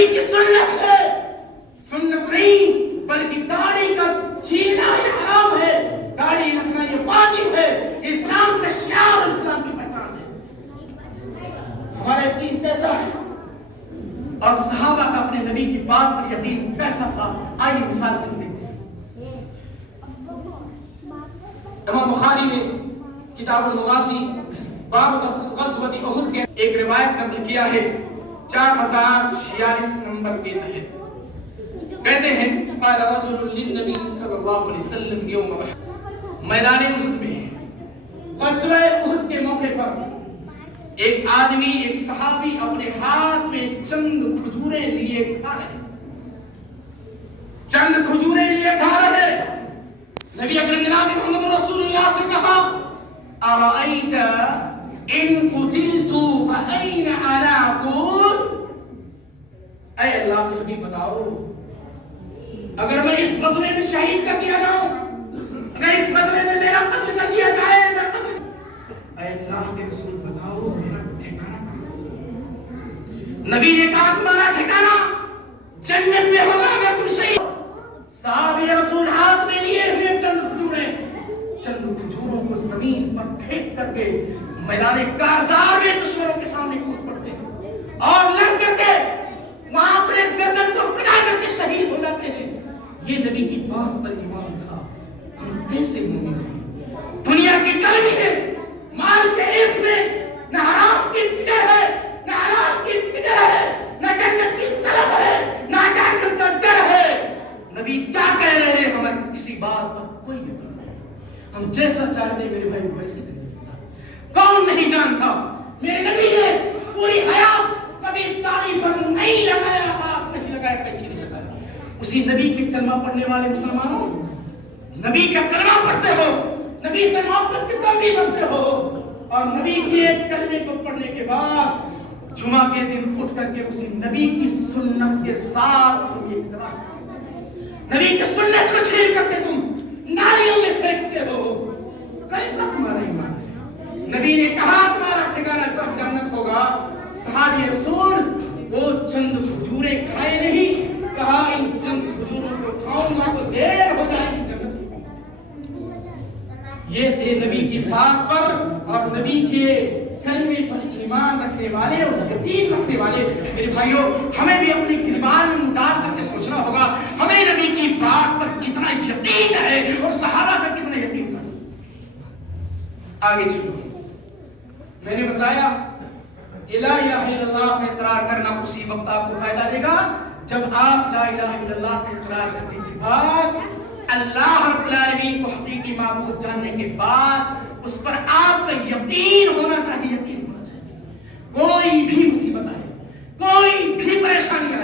نبی کی سنت ہے، سنت نہیں بلکہ داڑھی کا چھینا یہ حرام ہے، داڑھی رکھنا یہ واجب ہے، اسلام کا شعار، اسلام کی پہچان ہے۔ ہمارا یقین کیسا ہے اور صحابہ کا اپنے نبی کی بات پر یقین کیسا تھا، آئیے مثال سے دیکھتے ہیں۔ امام بخاری نے کتاب المغازی باب غزوۃ احد کے ایک روایت نقل کیا ہے 4046 نمبر کے تحت، کہتے ہیں قال رجل للنبی صلی اللہ علیہ وسلم یوم احد، میدان احد میں غزوہ احد کے موقع پر ایک آدمی، ایک صحابی اپنے ہاتھ میں چند کھجوریں لیے کھا رہے، چند کھجوریں لیے کھا رہے۔ نبی اکرم جناب محمد رسول اللہ سے کہا ارأیت ان قتلت فأین علاقون، اے اللہ کے حبیب بتاؤ اگر میں اس غزوے میں شہید کر دیا جاؤں، اگر اس غزوے میں میرا قتل کر دیا جائے، اے اللہ کے رسول بتاؤ میرا ٹھکانہ۔ نبی نے کہا تمہارا ٹھکانہ جنت میں ہوگا اگر تم شہید۔ صحابی رسول ہاتھ میں لیے ہوئے چند کھجوروں کو زمین پر پھینک کر کے میدان کارزار میں دشمنوں کے سامنے کود پڑتے اور لڑ کر کے وہاں اپنے گردن کو کٹا کر کے شہید ہو جاتے ہیں۔ یہ نبی کی بات پر ایمان تھا۔ ہم کیسے مومن ہیں؟ دنیا کی طلبی ہے، مال کے عشق میں نہ حرام کی فکر ہے، نہ حلال کی فکر ہے، نہ جنت کی طلب ہے، نہ جہنم کا ڈر ہے۔ نبی کیا کہہ رہے ہیں ہمیں کسی بات پر کوئی نہیں، ہم جیسا چاہتے میرے بھائی ویسے زندگی۔ کون نہیں جانتا میرے نبی نے پوری حیات کبھی اس داڑھی پر نہیں لگایا، ہاتھ نہیں لگایا، کچھ نہیں لگایا۔ اسی نبی کے کلمہ پڑھنے والے مسلمانوں، نبی کا کلمہ پڑھتے ہو، نبی سے محبت کی تنبیہ کرتے ہو، اور نبی کے کلمے کو پڑھنے کے بعد جمعہ کے دن اٹھ کر کے اسی نبی کی سنت کے ساتھ تم یہ اتباع کرتے، نبی کی سنت کو چھیڑ کر کے تم نالیوں میں پھینکتے ہو، کیسا تمہارا ایمان ہے؟ نبی نے کہا تمہارا ٹھکانہ جب جنت ہوگا۔ صحابی رسول وہ چند کھجوریں کھائے نہیں، کہا ان چند کھجوروں کو کھاؤں گا تو دیر ہو جائے گی جنت۔ یہ تھے نبی کی ذات پر اور نبی کے کلمے پر ایمان رکھنے والے اور یقین رکھنے والے۔ میرے بھائیوں، ہمیں بھی اپنے کردار میں مطالعہ کر کے سوچنا ہوگا ہمیں نبی کی بات پر کتنا یقین ہے اور صحابہ کا کتنا یقین ہے۔ آگے چلو، میں نے بتایا لا الہ الا اللہ کا اقرار کرنا اسی وقت آپ کو فائدہ دے گا جب آپ لا الہ الا اللہ کا اقرار کرنے کے بعد، اللہ رب العالمین کو حقیقی معبود جاننے کے بعد اس پر آپ کا یقین ہونا چاہیے، یقین ہونا چاہیے۔ کوئی بھی مصیبت آئے، کوئی بھی پریشانی